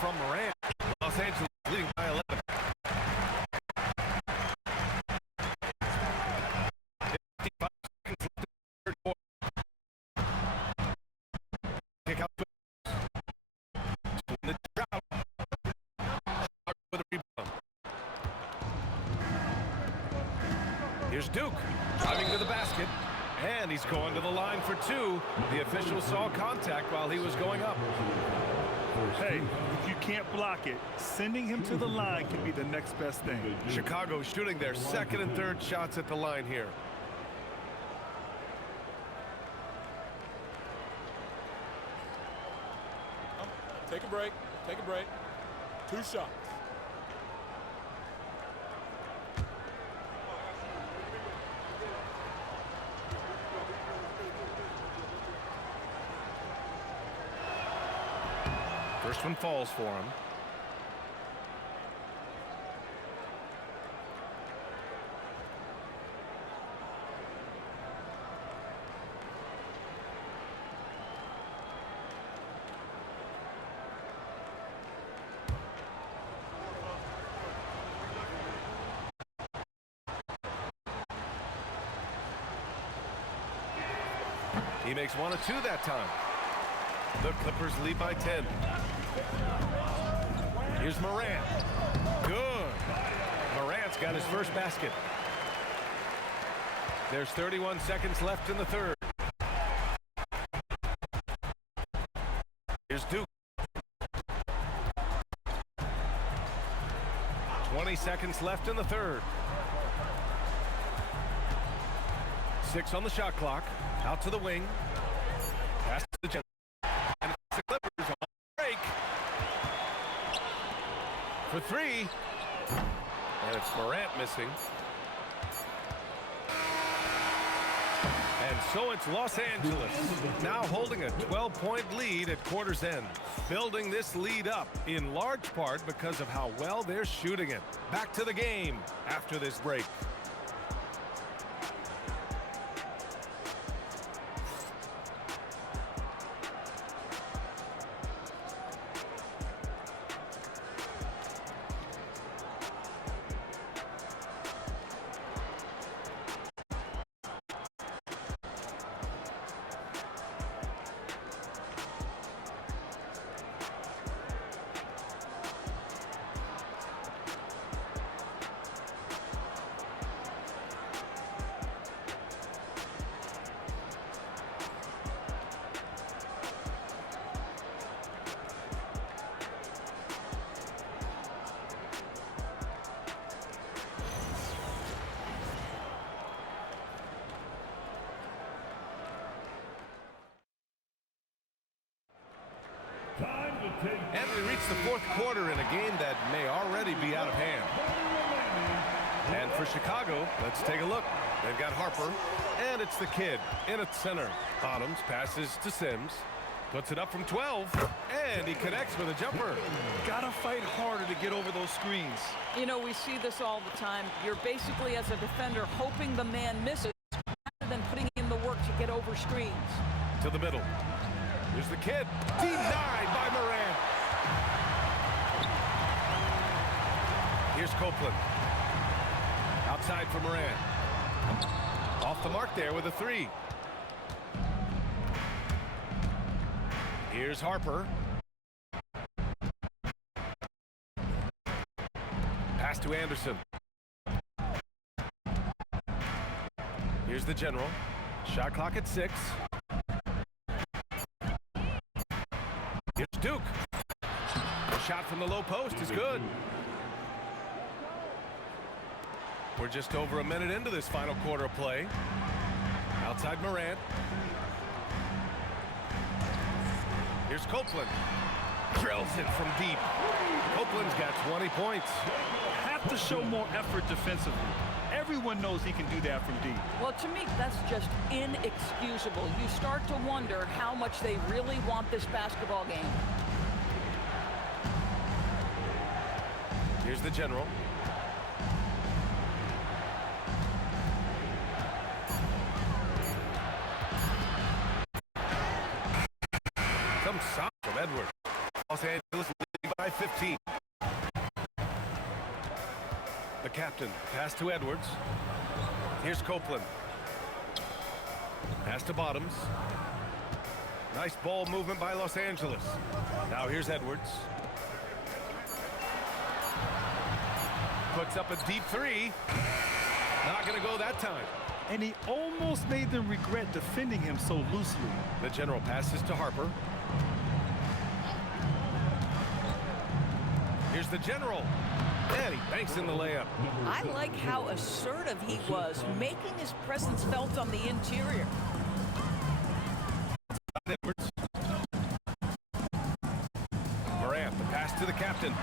from Moran. Los Angeles leading by 11. Kick out the drought. With a rebound. Here's Duke driving to the basket, and he's going to the line for two. The official saw contact while he was going up. Hey, if you can't block it, sending him to the line can be the next best thing. Chicago shooting their second and third shots at the line here. Take a break. Take a break. 2 shots. First one falls for him. He makes 1 of 2 that time. The Clippers lead by 10. Here's Moran. Good. Morant's got his first basket. There's 31 seconds left in the third. Here's Duke. 20 seconds left in the third. 6 on the shot clock. Out to the wing. Pass to the general. And it's the Clippers on break. For 3. And it's Morant missing. And so it's Los Angeles now holding a 12-point lead at quarter's end. Building this lead up in large part because of how well they're shooting it. Back to the game after this break. And we reach the fourth quarter in a game that may already be out of hand. And for Chicago, let's take a look. They've got Harper, and it's the kid in at center. Bottoms passes to Sims, puts it up from 12, and he connects with a jumper. Gotta fight harder to get over those screens. You know, we see this all the time. You're basically, as a defender, hoping the man misses rather than putting in the work to get over screens. To the middle. Here's the kid. Denied by Moran. Here's Copeland. Outside for Moran. Off the mark there with a 3. Here's Harper. Pass to Anderson. Here's the general. Shot clock at 6. Here's Duke. The shot from the low post is good. We're just over a minute into this final quarter of play. Outside Morant. Here's Copeland. Drills it from deep. Copeland's got 20 points. Have to show more effort defensively. Everyone knows he can do that from deep. Well, to me, that's just inexcusable. You start to wonder how much they really want this basketball game. Here's the general. Some stop from Edwards. Los Angeles leading by by 15. The captain, pass to Edwards. Here's Copeland. Pass to Bottoms. Nice ball movement by Los Angeles. Now here's Edwards. Puts up a deep three. Not going to go that time. And he almost made them regret defending him so loosely. The general passes to Harper. Here's the general. And he banks in the layup. I like how assertive he was, making his presence felt on the interior. Edwards. Morant, the pass to the captain.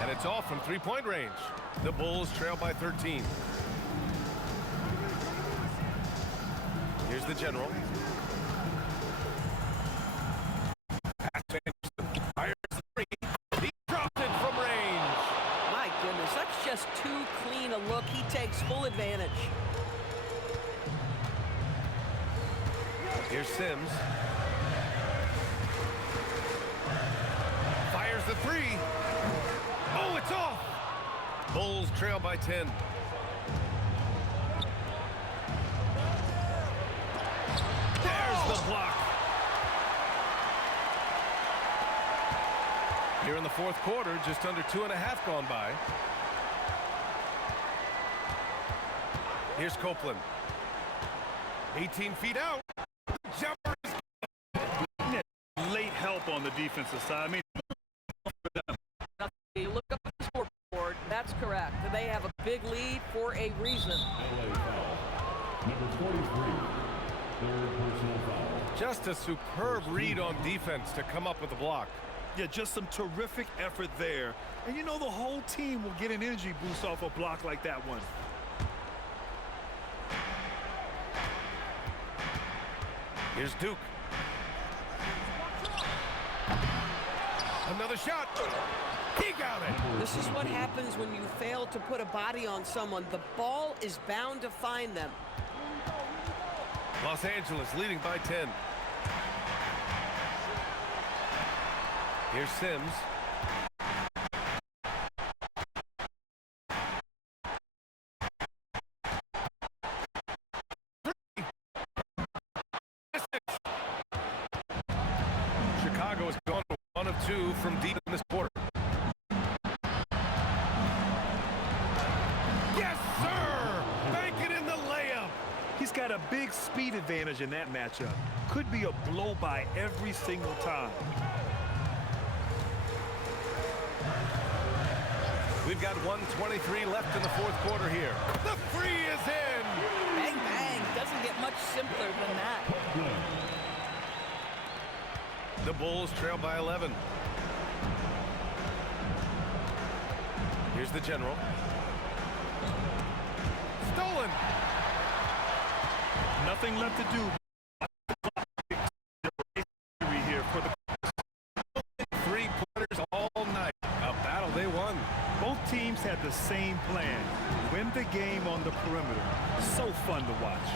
And it's off from three-point range. The Bulls trail by 13. Here's the general. Pass to Anderson. Fires the three. He dropped it from range. My goodness, that's just too clean a look. He takes full advantage. Here's Sims. Fires the three. Oh, it's off. Bulls trail by 10. There's the block. Here in the fourth quarter, just under 2.5 gone by. Here's Copeland. 18 feet out. Jumper is Late help on the defensive side. I mean, You look up at the scoreboard, that's correct. They have a big lead for a reason. Number 43, third personal foul. just a superb read on defense to come up with a block. yeah, just some terrific effort there. And you know the whole team will get an energy boost off a block like that one. Here's Duke. Another shot. He got it. This is what happens when you fail to put a body on someone. The ball is bound to find them. Los Angeles leading by 10. Here's Sims. Chicago has gone 1 of 2 from deep in this quarter. Yes, sir! Bank it in the layup. He's got a big speed advantage in that matchup. Could be a blow by every single time. We've got 1:23 left in the fourth quarter here. The three is in. Bang, bang. Doesn't get much simpler than that. The Bulls trail by 11. Here's the general. Stolen. Nothing left to do. Here for the 3-pointers all night. A battle they won. both teams had the same plan. Win the game on the perimeter. So fun to watch.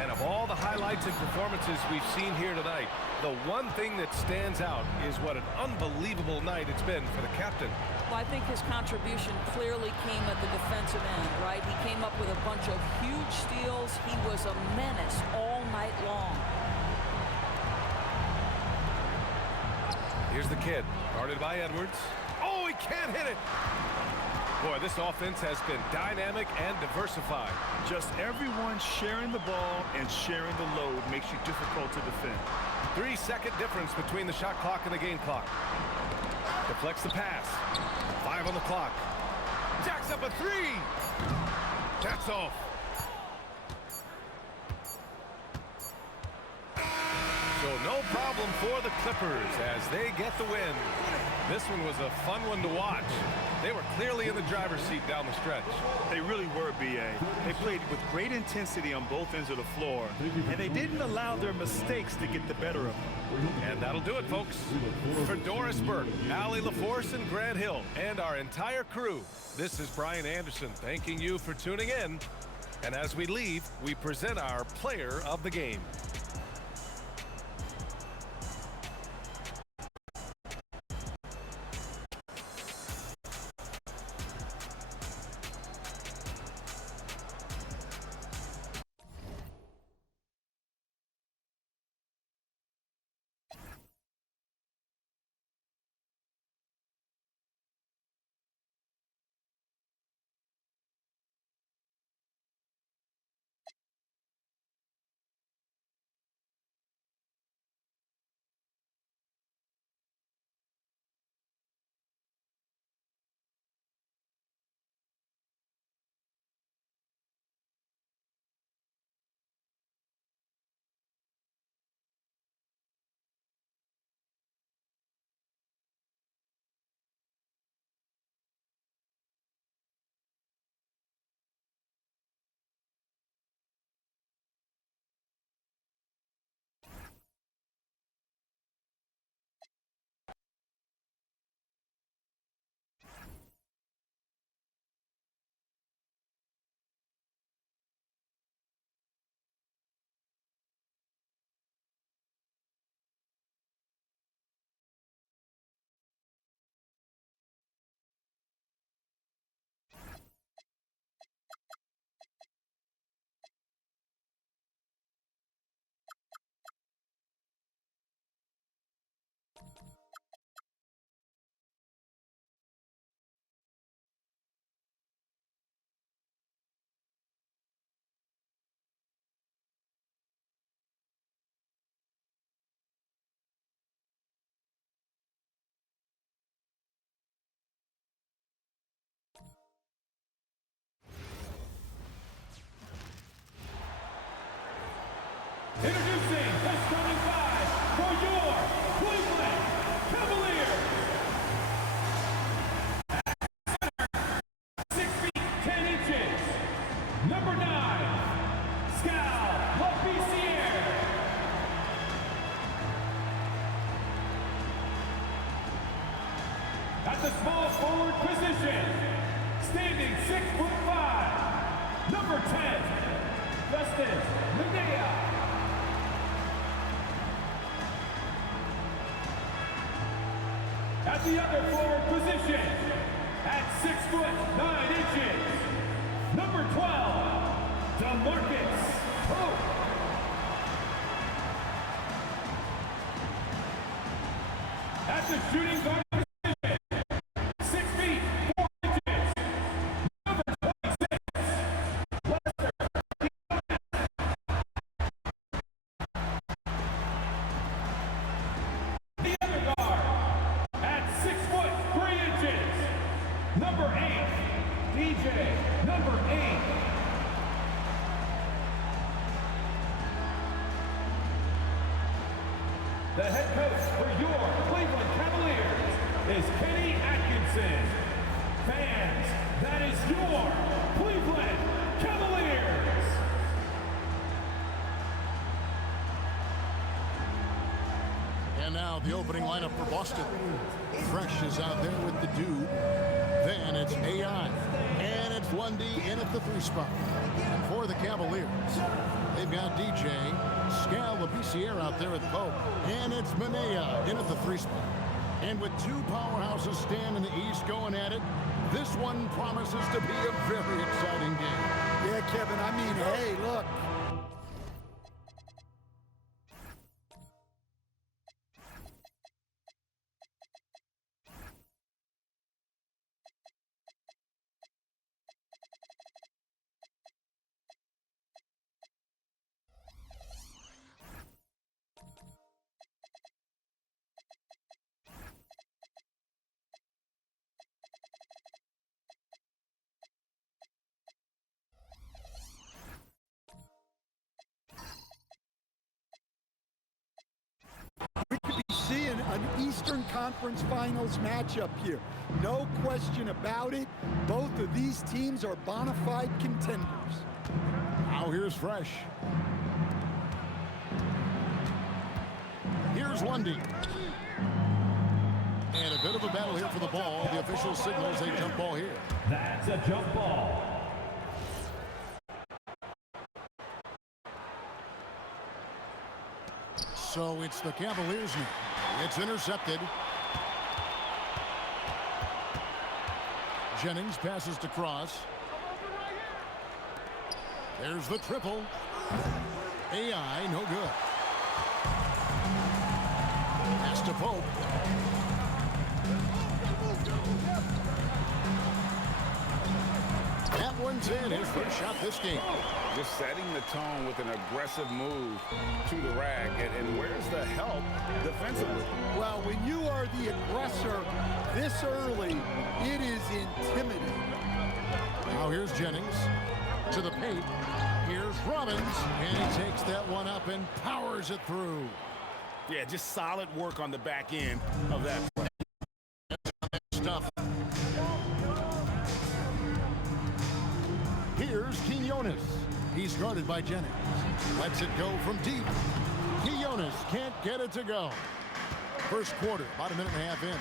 And of all the highlights and performances we've seen here tonight, the one thing that stands out is what an unbelievable night it's been for the captain. Well, I think his contribution clearly came at the defensive end, right? He came up with a bunch of huge steals. He was a menace all night long. Here's the kid, guarded by Edwards. Oh, he can't hit it. Boy, this offense has been dynamic and diversified. Just everyone sharing the ball and sharing the load makes you difficult to defend. 3-second difference between the shot clock and the game clock. Deflects the pass. 5 on the clock. Jacks up a 3. That's off. So no problem for the Clippers as they get the win. This one was a fun one to watch. They were clearly in the driver's seat down the stretch. They really were, BA. They played with great intensity on both ends of the floor, and they didn't allow their mistakes to get the better of them. And that'll do it, folks. For Doris Burke, Allie LaForce, and Grant Hill, and our entire crew, this is Brian Anderson thanking you for tuning in. And as we leave, we present our player of the game. At the small forward position, standing 6'5", number 10, Justin Medea. At the other forward position, at 6'9", number 12, DeMarcus Pope. At the shooting guard position, 6 feet, 4 inches, number 26, Lester. The other guard, at 6'3", number 8, DJ, number 8. The head coach for your Cleveland Cavaliers is Kenny Atkinson. Fans, that is your Cleveland Cavaliers. And now the opening lineup for Boston. Fresh is out there with the dude. Then it's AI. And it's Lundy in at the 3 spot. And for the Cavaliers, they've got DJ Scrimmages out there at Pope. And it's Manea in at the 3 spot. And with 2 powerhouses stand in the East going at it, this one promises to be a very exciting game. Yeah, Kevin, I mean, hey, look. Seeing an Eastern Conference Finals matchup here. No question about it. Both of these teams are bona fide contenders. Now here's Fresh. Here's Lundy. And a bit of a battle here for the ball. The official signals a jump ball here. That's a jump ball. So it's the Cavaliers now. It's intercepted. Jennings passes to Cross. There's the triple. AI, no good. Pass to Pope. That one's in. His first shot this game. Just setting the tone with an aggressive move to the rack. And where's the help defensively? Well, when you are the aggressor this early, it is intimidating. Now here's Jennings to the paint. Here's Robbins, and he takes that one up and powers it through. Yeah, just solid work on the back end of that play. Stuff. Here's Quinones. He's guarded by Jennings. Lets it go from deep. Quinones can't get it to go. First quarter, about a minute and a half in.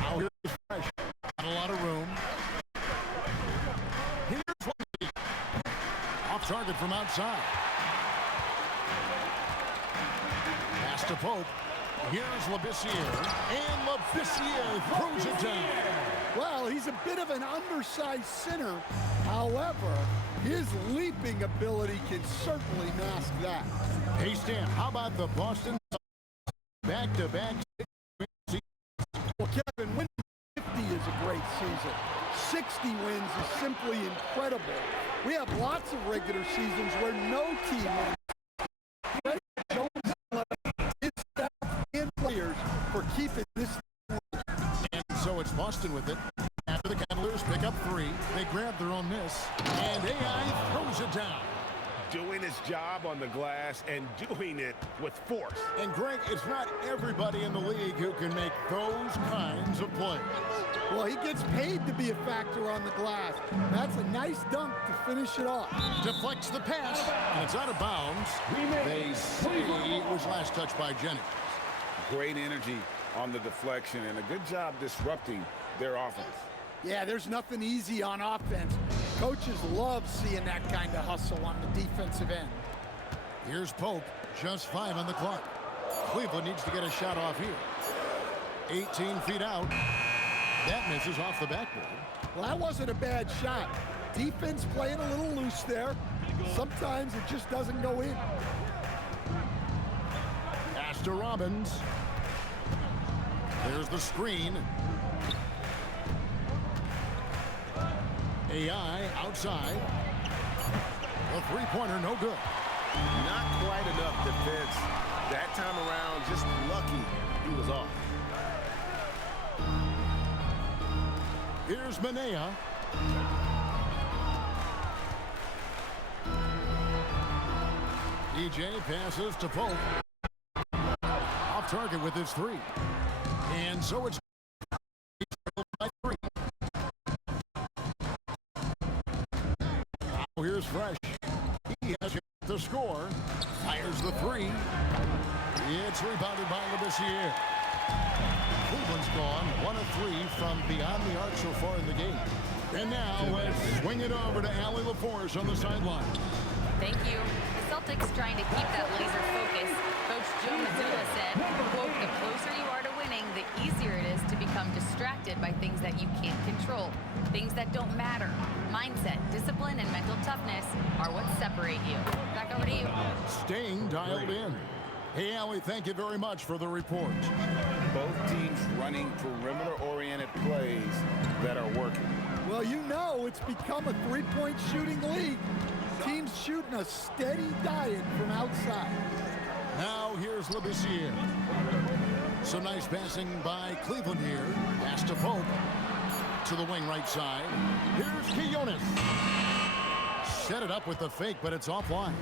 Now here's Fresh. Got a lot of room. Here's Lundy. Off target from outside. Pass to Pope. Here's Labissiere. And Labissiere throws it down. Well, he's a bit of an undersized center. However, his leaping ability can certainly mask that. Hey, Stan, how about the Boston back-to-back? Well, Kevin, winning 50 is a great season. 60 wins is simply incredible. We have lots of regular seasons where no team wins. His staff and players for keeping this. And so it's Boston with it. After the Cavaliers pick up 3, they grab their own miss, and AI throws it down. Doing his job on the glass and doing it with force. And Greg, it's not everybody in the league who can make those kinds of plays. Well, he gets paid to be a factor on the glass. That's a nice dunk to finish it off. Deflects the pass, and it's out of bounds. They say it was last touched by Jennings. Great energy on the deflection and a good job disrupting their offense. Yeah, there's nothing easy on offense. Coaches love seeing that kind of hustle on the defensive end. Here's Pope, just 5 on the clock. Cleveland needs to get a shot off here. 18 feet out. That misses off the backboard. Well, that wasn't a bad shot. Defense playing a little loose there. Sometimes it just doesn't go in. Pass to Robbins. There's the screen. AI outside. A three-pointer, no good. Not quite enough defense. That time around, just lucky he was off. Here's Manea. DJ passes to Pope. Off target with his 3. And so it's by 3. Now here's Fresh. He has the score. Fires the 3. It's rebounded by Labissiere. Cleveland's gone 1 of 3 from beyond the arc so far in the game. And now let's swing it over to Allie LaForce on the sideline. Thank you. The Celtics trying to keep that laser focus. Coach Joe Mazzulla said, quote, the closer you are to winning, the easier it is to become distracted by things that you can't control, things that don't matter. Mindset, discipline, and mental toughness are what separate you. Back over to you. Staying dialed in. Hey, Allie, thank you very much for the report. Both teams running perimeter-oriented plays that are working. Well, you know it's become a three-point shooting league. Teams shooting a steady diet from outside. Now here's Labissiere. Some nice passing by Cleveland here. Pass to Pope. To the wing right side. Here's Quinones. Set it up with the fake, but it's offline.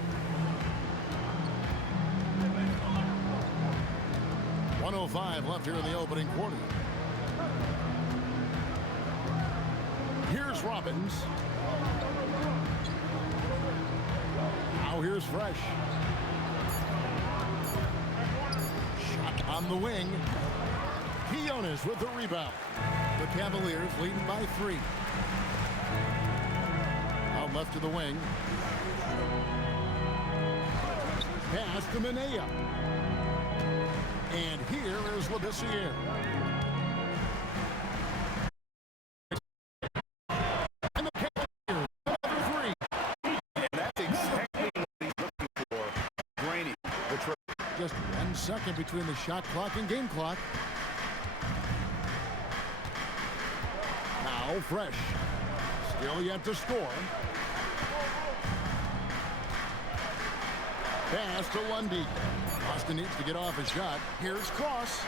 1:05 left here in the opening quarter. Here's Robbins. Now here's Fresh. Shot on the wing. Quinones with the rebound. The Cavaliers leading by 3. Out left to the wing. Pass to Manea. And here is Labissiere. And the Cavaliers, another 3. And that's exactly what he's looking for. Draining the trip. Just 1 second between the shot clock and game clock. Now Fresh. Still yet to score. Pass to Lundy. Boston needs to get off a shot. Here's Cross.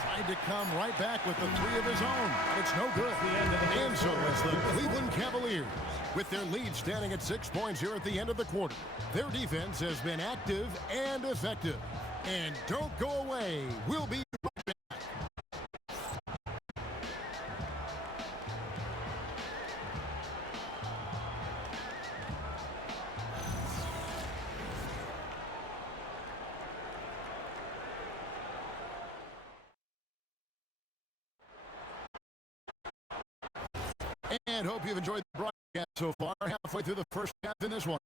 Tried to come right back with the 3 of his own. It's no good. And so it's the Cleveland Cavaliers with their lead standing at 6 points here at the end of the quarter. Their defense has been active and effective. And don't go away. We'll be right back. And hope you've enjoyed the broadcast so far. Halfway through the first half in this one.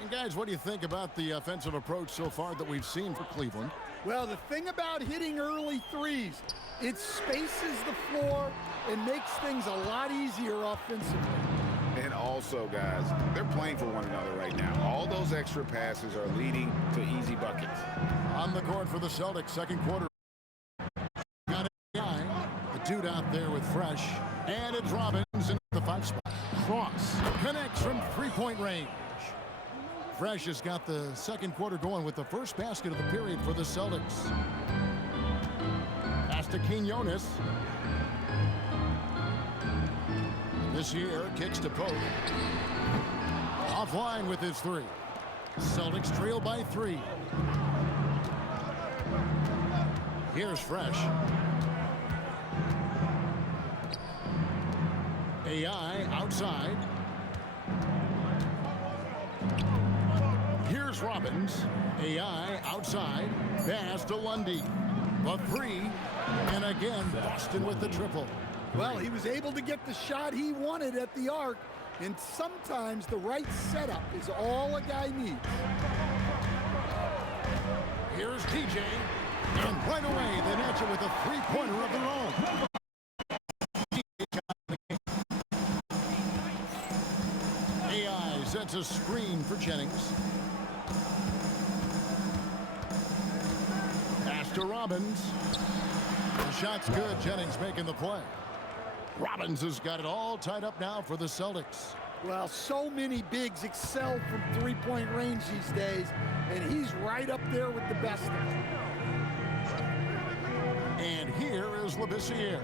And guys, what do you think about the offensive approach so far that we've seen for Cleveland? Well, the thing about hitting early threes, it spaces the floor and makes things a lot easier offensively. And also, guys, they're playing for one another right now. All those extra passes are leading to easy buckets. On the court for the Celtics, second quarter. Got a guy, the dude out there with Fresh. And it's Robbins in the 5 spot. Cross connects from 3-point range. Fresh has got the second quarter going with the first basket of the period for the Celtics. Pass to Quinones. This year kicks to Pope. Offline with his 3. Celtics trail by 3. Here's Fresh. AI outside. Here's Here's Robbins. AI outside. Pass to Lundy. The three. And again, Boston with the triple. Well, he was able to get the shot he wanted at the arc, and sometimes the right setup is all a guy needs. Here's TJ, and right away they match it with a three-pointer of their own. AI sets a screen for Jennings. Pass to Robbins. The shot's good. Jennings making the play. Robbins has got it all tied up now for the Celtics. Well, so many bigs excel from three-point range these days, and he's right up there with the best of them. And here is Labissiere.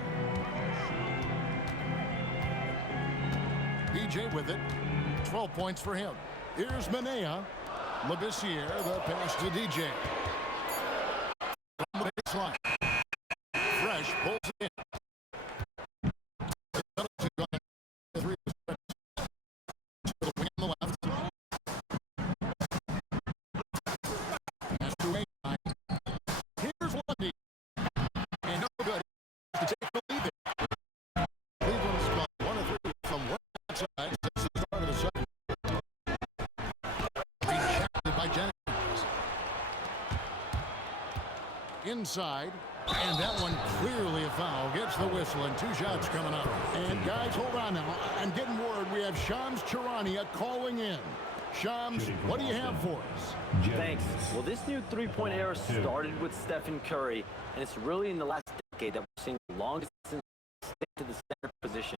PJ with it. 12 points for him. Here's Manea. Labissiere, the pass to DJ. From the baseline. Fresh pulls it in. Inside, and that one clearly a foul. Gets the whistle, and 2 shots coming up. And guys, hold on now. I'm getting word we have Shams Charania calling in. Shams, what do you have for us? Thanks. Well, this new three-point era started with Stephen Curry, and it's really in the last decade that we're seeing the longest distance stick to the center position.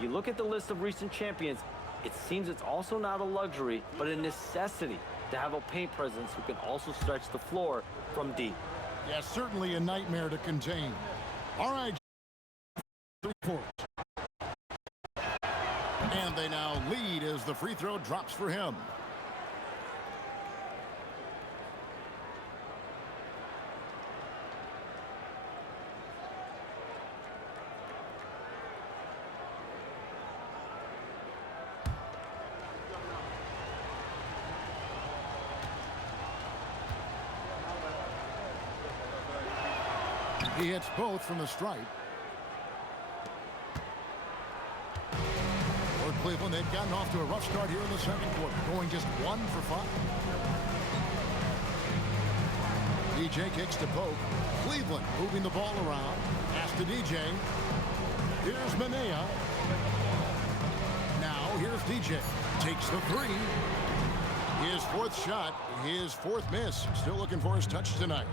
You look at the list of recent champions, it seems it's also not a luxury, but a necessity to have a paint presence who can also stretch the floor from deep. Yeah, certainly a nightmare to contain. All right. 3-4. And they now lead as the free throw drops for him. He hits both from the stripe. For Cleveland, they've gotten off to a rough start here in the second quarter, going just 1 for 5. DJ kicks to Pope. Cleveland moving the ball around. Pass to DJ. Here's Manea. Now here's DJ. Takes the 3. His 4th shot, his 4th miss. Still looking for his touch tonight.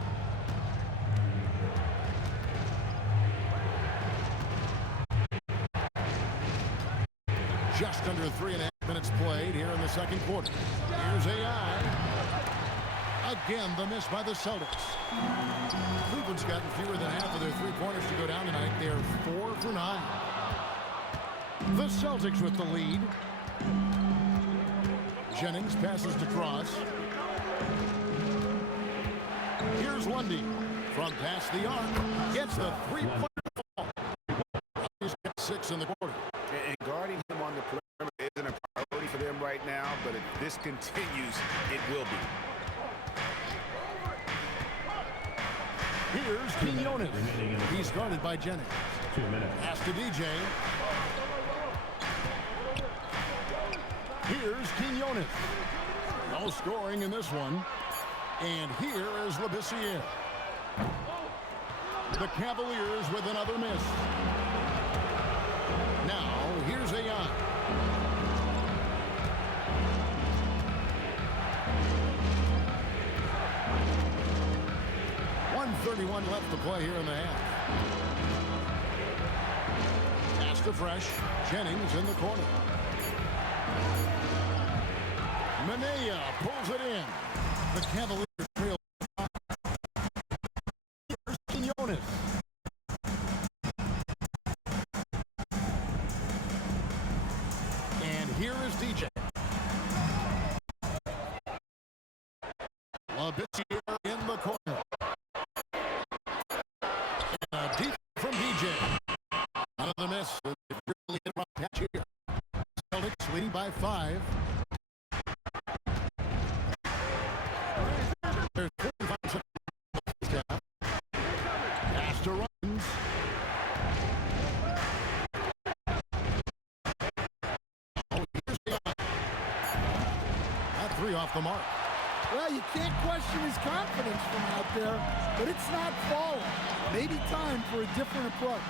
Just under 3.5 minutes played here in the second quarter. Here's AI. Again, the miss by the Celtics. Cleveland's gotten fewer than half of their three-pointers to go down tonight. They're 4 for 9. The Celtics with the lead. Jennings passes to Cross. Here's Lundy. From past the arc. Gets the three-pointer ball. He's got 6 in the quarter. And guarding him on the perimeter isn't a priority for them right now, but if this continues, it will be. Here's Quinones. He's guarded by Jennings. 2 minutes. Pass to DJ. Here's Quinones. No scoring in this one. And here is Labissiere. The Cavaliers with another miss. Now, here's AI. 1:31 left to play here in the half. Pass to Fresh. Jennings in the corner. Manea pulls it in. The Cavaliers trail. Here's Quinones. And here is DJ. Labissiere in the corner. And deep from DJ. Another miss. Really hit rough patch here. Celtics leading by 5. off the mark. Well, you can't question his confidence from out there, but it's not falling. Maybe time for a different approach.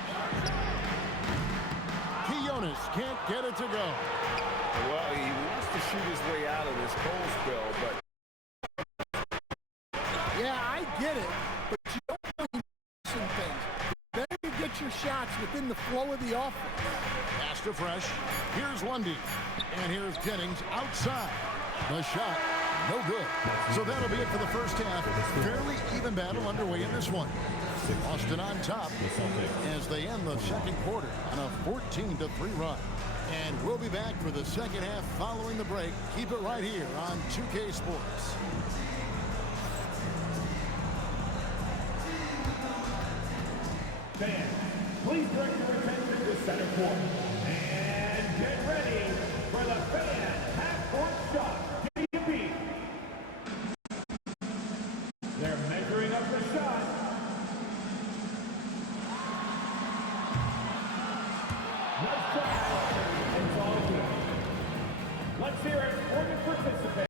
Quinones can't get it to go. Well, he wants to shoot his way out of this cold spell, but... Yeah, I get it, but you don't really some things. Better you get your shots within the flow of the offense. Pass to Fresh. Here's Lundy. And here's Jennings outside. The shot, no good. So that'll be it for the first half. Fairly even battle underway in this one. Boston on top as they end the second quarter on a 14-3 run. And we'll be back for the second half following the break. Keep it right here on 2K Sports. Fans, please direct your attention to center court. And get ready for the fan half-court shot. UBA. They're measuring up the shot. Nice try. It's all good. Let's hear it for the participants.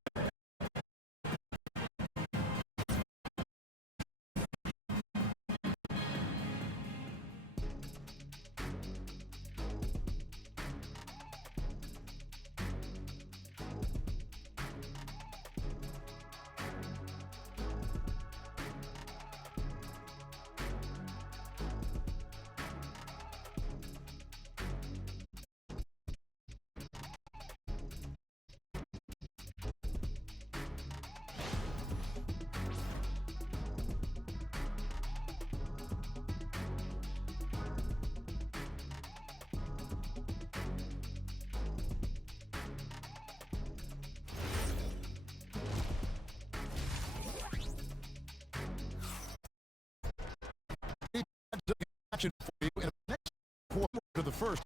For you in the next quarter to the first.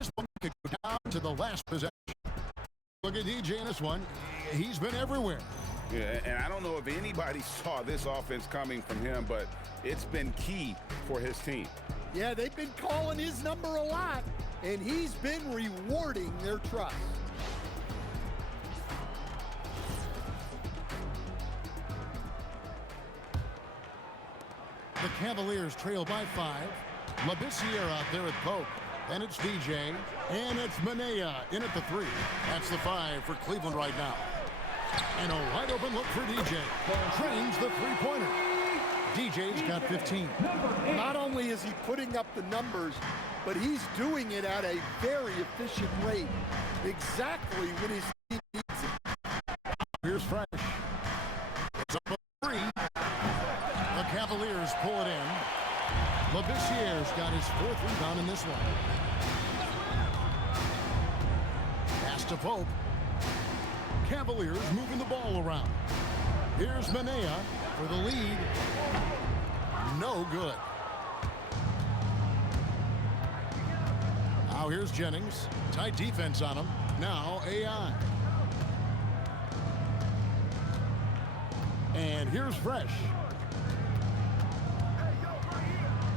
This one could go down to the last possession. Look at DJ in this one. He's been everywhere. Yeah, and I don't know if anybody saw this offense coming from him, but it's been key for his team. Yeah, they've been calling his number a lot, and he's been rewarding their trust. The Cavaliers trail by 5. Labissiere out there at Pope. And it's DJ. And it's Manea in at the 3. That's the 5 for Cleveland right now. And a wide open look for DJ. Trains the three-pointer. DJ's got 15. Not only is he putting up the numbers, but he's doing it at a very efficient rate. Exactly when his team needs it. Here's Fresh. It's up a 3. The Cavaliers pull it in. Labissiere's got his 4th rebound in this one. Pass to Pope. Cavaliers moving the ball around. Here's Manea for the lead. No good. Now here's Jennings. Tight defense on him. Now AI. And here's Fresh.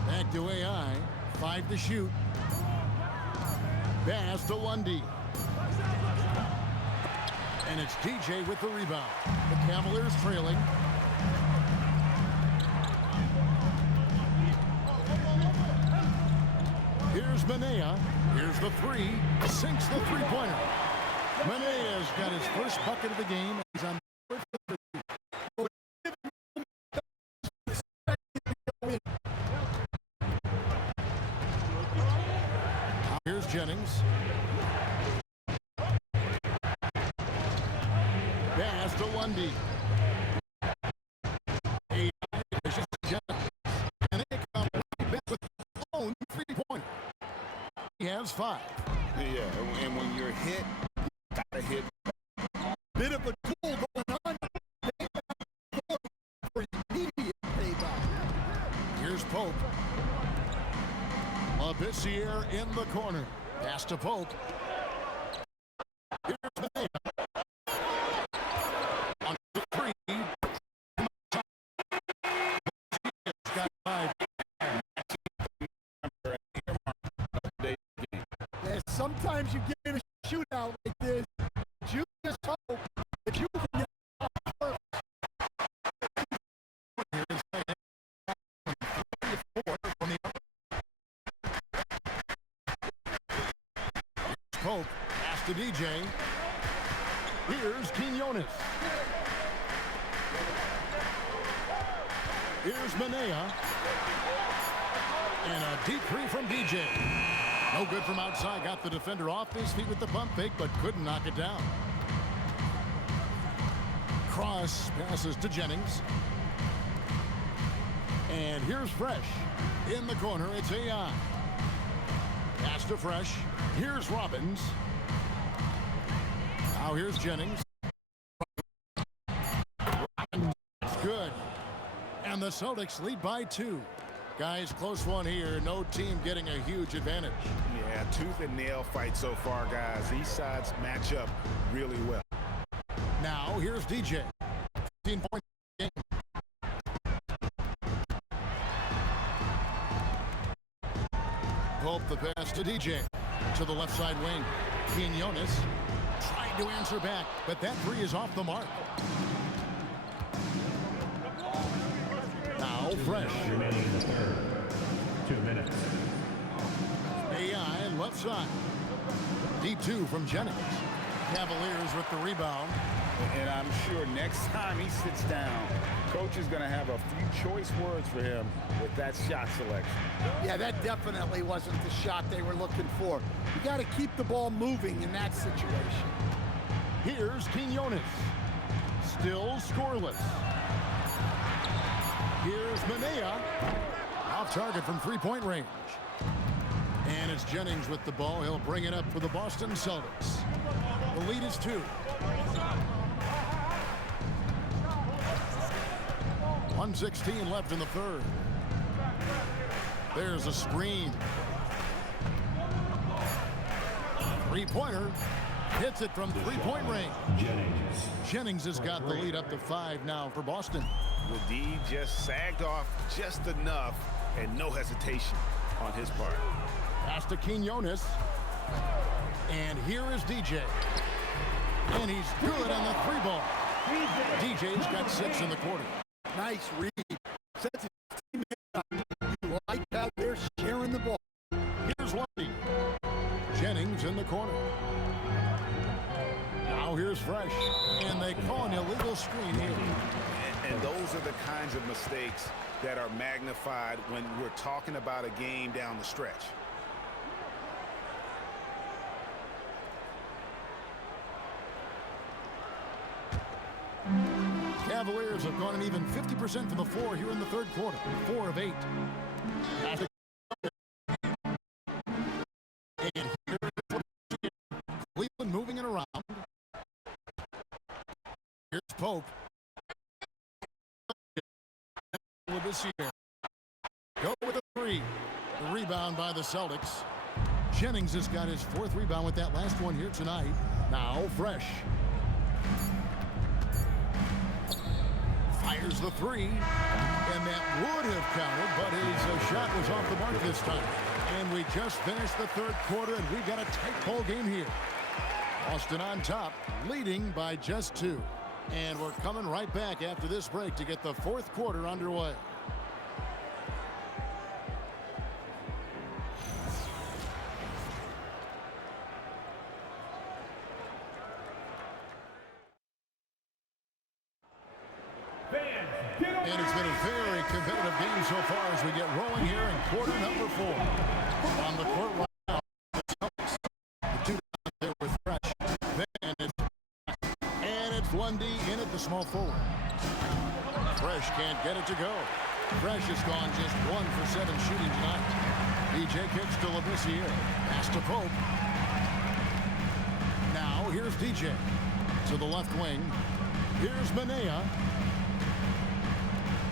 Back to AI. 5 to shoot. Pass to Lundy. And it's DJ with the rebound. The Cavaliers trailing. Here's Manea. Here's the 3. Sinks the three-pointer. Manea's got his first bucket of the game. He's on. Here's Jennings. Pass to Lundy. And they come right back with his own three-pointer. He has 5. Yeah, and when you're hit, you gotta hit. Bit of a duel going on. For immediate payback. Here's Pope. Labissiere in the corner. Pass to Pope. Here's Manea. On the 3. Got 5. Yeah, sometimes you get in a shootout like this, you just hope that you can get to DJ. Here's Quinones. Here's Manea. And a deep three from DJ. No good from outside. Got the defender off his feet with the pump fake, but couldn't knock it down. Cross passes to Jennings. And here's Fresh. In the corner, it's AI. Pass to Fresh. Here's Robbins. Now here's Jennings. Robbins, good. And the Celtics lead by 2. Guys, close one here. No team getting a huge advantage. Yeah, tooth and nail fight so far, guys. These sides match up really well. Now here's DJ. 15-point game. Pope the pass to DJ. To the left side wing. Quinones tried to answer back, but that three is off the mark. Now Fresh. Remaining in the third. 2 minutes. AI left side. Deep 2 from Jennings. Cavaliers with the rebound. And I'm sure next time he sits down, coach is going to have a few choice words for him with that shot selection. Yeah, that definitely wasn't the shot they were looking for. You got to keep the ball moving in that situation. Here's Quinones. Still scoreless. Here's Manea. Off target from three-point range. And it's Jennings with the ball. He'll bring it up for the Boston Celtics. The lead is 2. 1:16 left in the third. There's a screen. Three-pointer. Hits it from three-point range. Jennings has got the lead up to 5 now for Boston. Well, D just sagged off just enough and no hesitation on his part. Pass to Quinones. And here is DJ. And he's good on the 3-ball. DJ's got 6 in the quarter. Nice read. Sets his teammate up. You like how they're sharing the ball. Here's Lundy. Jennings in the corner. Now here's Fresh. And they call an illegal screen here. And those are the kinds of mistakes that are magnified when we're talking about a game down the stretch. Cavaliers have gone an even 50% from the floor here in the third quarter. 4 of 8. And here's Cleveland moving it around. Here's Pope. This year. Go with a 3. The rebound by the Celtics. Jennings has got his 4th rebound with that last one here tonight. Now Fresh. Fires the 3. And that would have counted, but his shot was off the mark this time. And we just finished the third quarter, and we got a tight ball game here. Boston on top, leading by just 2. And we're coming right back after this break to get the fourth quarter underway. And it's been a very competitive game so far as we get rolling here in quarter number 4. On the court right now, the 2 out there with Fresh. And it's Lundy in at the small forward. Fresh can't get it to go. Fresh has gone just 1 for 7 shooting tonight. DJ kicks to Labissiere. Pass to Pope. Now here's DJ to the left wing. Here's Manea.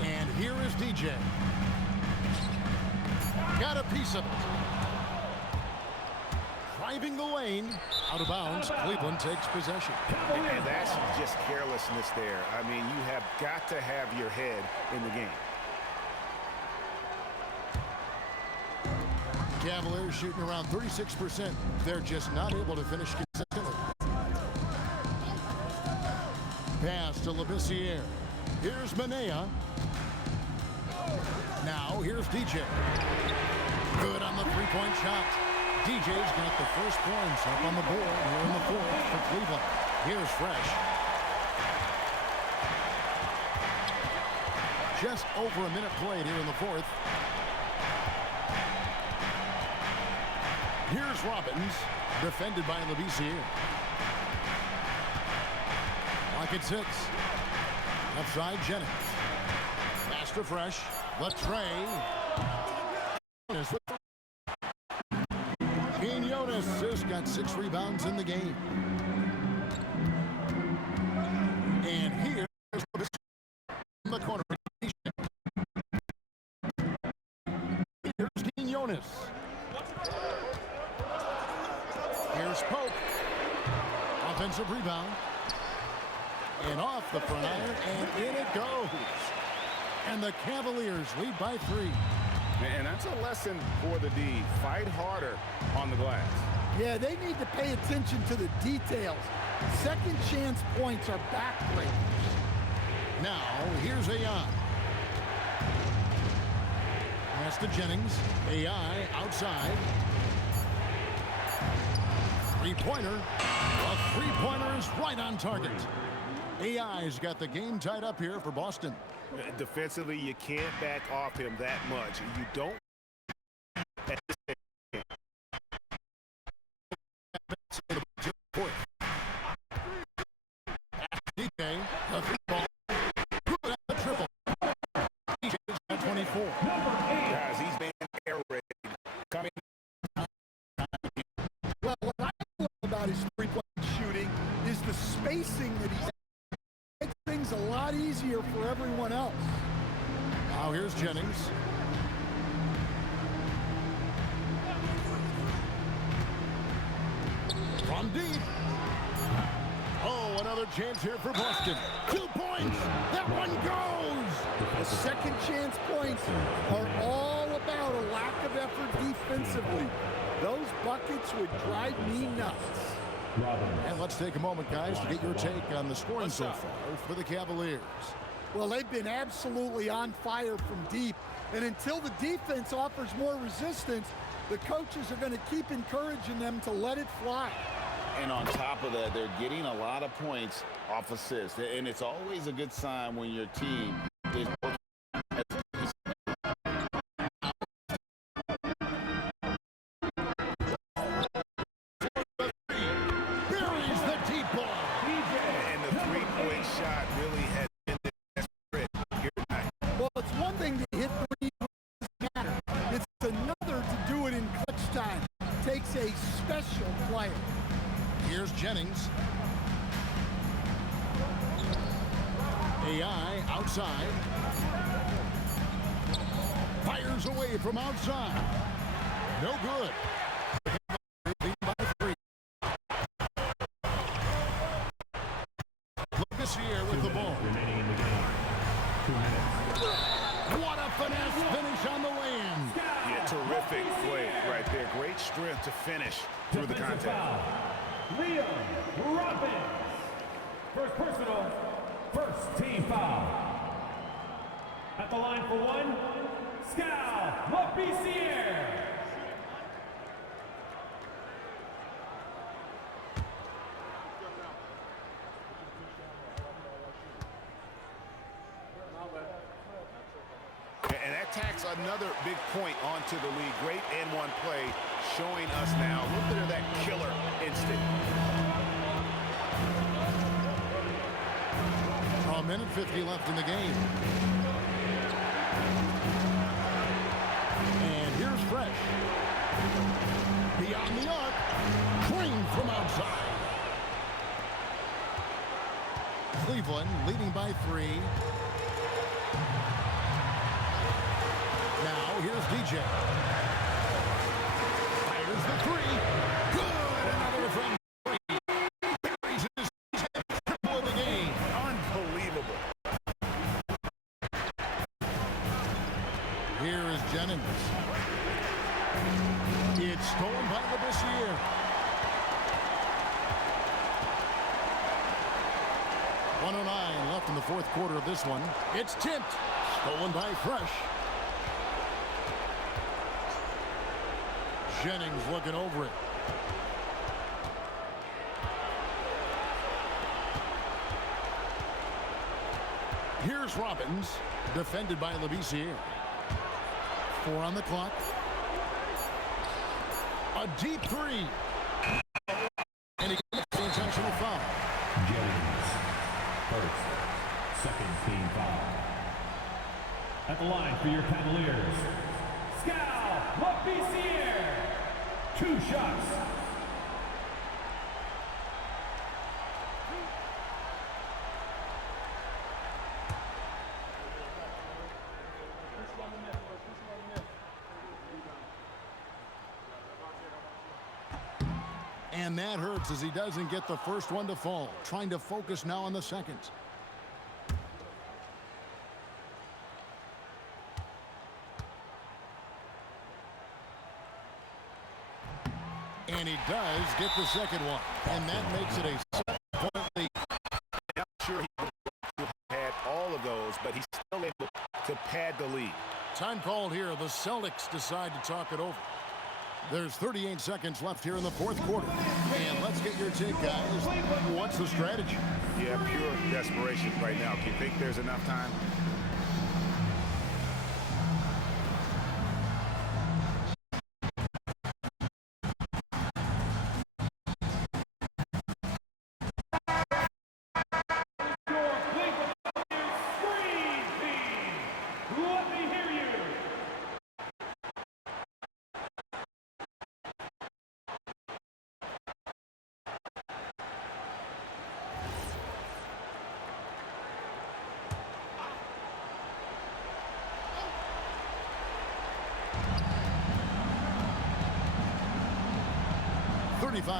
And here is DJ. Got a piece of it. Driving the lane. Out of bounds. Cleveland takes possession. And that's just carelessness there. I mean, you have got to have your head in the game. Cavaliers shooting around 36%. They're just not able to finish consistently. Pass to Labissiere. Here's Manea. Now here's DJ. Good on the three-point shot. DJ's got the first points up on the board here in the fourth for Cleveland. Here's Fresh. Just over a minute played here in the fourth. Here's Robbins, defended by Labissiere. Clock at 6. Left side, Jennings. Pass to Fresh. Latre. Quinones has got 6 rebounds in the game. And here's the corner. Here's Quinones. Here's Pope. Offensive rebound. And off the front iron, and in it goes. And the Cavaliers lead by 3. And that's a lesson for the D. Fight harder on the glass. Yeah, they need to pay attention to the details. Second chance points are backbreakers. Now, here's AI. Pass to Jennings. AI outside. Three-pointer. A three-pointer is right on target. AI's got the game tied up here for Boston. Defensively, you can't back off him that much. You don't. DJ, the three ball. Good at the triple. DJ's got 24. Guys, he's been air raid. Coming. Well, what I love about his three-point shooting is the spacing that he's makes things a lot easier for everyone else. Now here's Jennings. From deep. Oh, another chance here for Boston. 2 points. That one goes. The second chance points are all about a lack of effort defensively. Those buckets would drive me nuts. And let's take a moment, guys, to get your take on the scoring so far for the Cavaliers. Well, they've been absolutely on fire from deep. And until the defense offers more resistance, the coaches are going to keep encouraging them to let it fly. And on top of that, they're getting a lot of points off assists. And it's always a good sign when your team is working. Buries the deep ball. And the three-point shot really has been desperate here tonight. Well, it's one thing to hit three, matter. It's another to do it in clutch time. Takes a special player. Here's Jennings. AI outside. Fires away from outside. No good. Leading by 3. Labissiere with the ball. Remaining in the game. 2 minutes. What a finesse finish on the lay-in. Yeah, terrific play right there. Great strength to finish through the contact. Liam Robbins. First personal, first team foul. At the line for 1, Labissiere. And that tacks another big point onto the lead. Great and one play showing us now. Look at that killer instinct. A minute 50 left in the game. And here's Fresh. Beyond the arc. Clean from outside. Cleveland leading by 3. Now here's DJ. Fires the 3. Good. Another from 3. Carries his triple of the game. Unbelievable. Here is Jennings. It's stolen by Labissiere. .109 left in the fourth quarter of this one. It's tipped. Stolen by Fresh. Jennings looking over it. Here's Robbins, defended by Labissiere. 4 on the clock. A deep three. And he gets the intentional foul. Jennings, first, second team foul. At the line for your Cavaliers, Labissiere. 2 shots. And that hurts as he doesn't get the first one to fall. Trying to focus now on the second. And he does get the second one. And that makes it a 7-point lead. I'm sure he had all of those, but he's still able to pad the lead. Time called here. The Celtics decide to talk it over. There's 38 seconds left here in the fourth quarter. And let's get your take, guys. What's the strategy? Yeah, pure desperation right now. Do you think there's enough time?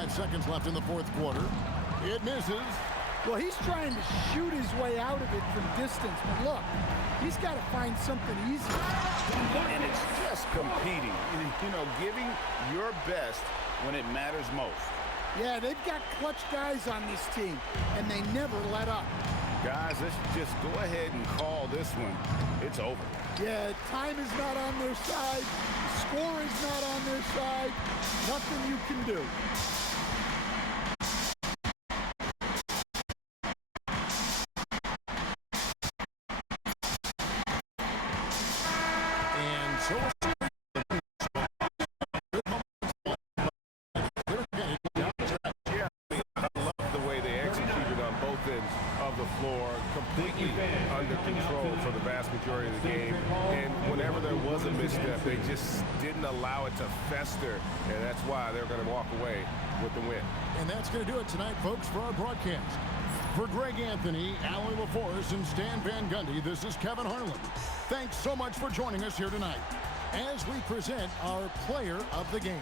Seconds left in the fourth quarter. It misses. Well, he's trying to shoot his way out of it from distance, but look, he's got to find something easy. And it's just competing, giving your best when it matters most. Yeah, they've got clutch guys on this team, and they never let up. Guys, let's just go ahead and call this one. It's over. Yeah, time is not on their side. The score is not on their side. Nothing you can do. Under control for the vast majority of the game, and whenever there was a misstep, they just didn't allow it to fester, and that's why they're going to walk away with the win. And that's going to do it tonight, folks, for our broadcast. For Greg Anthony, Alan LaForce, and Stan Van Gundy, this is Kevin Harlan. Thanks so much for joining us here tonight as we present our player of the game.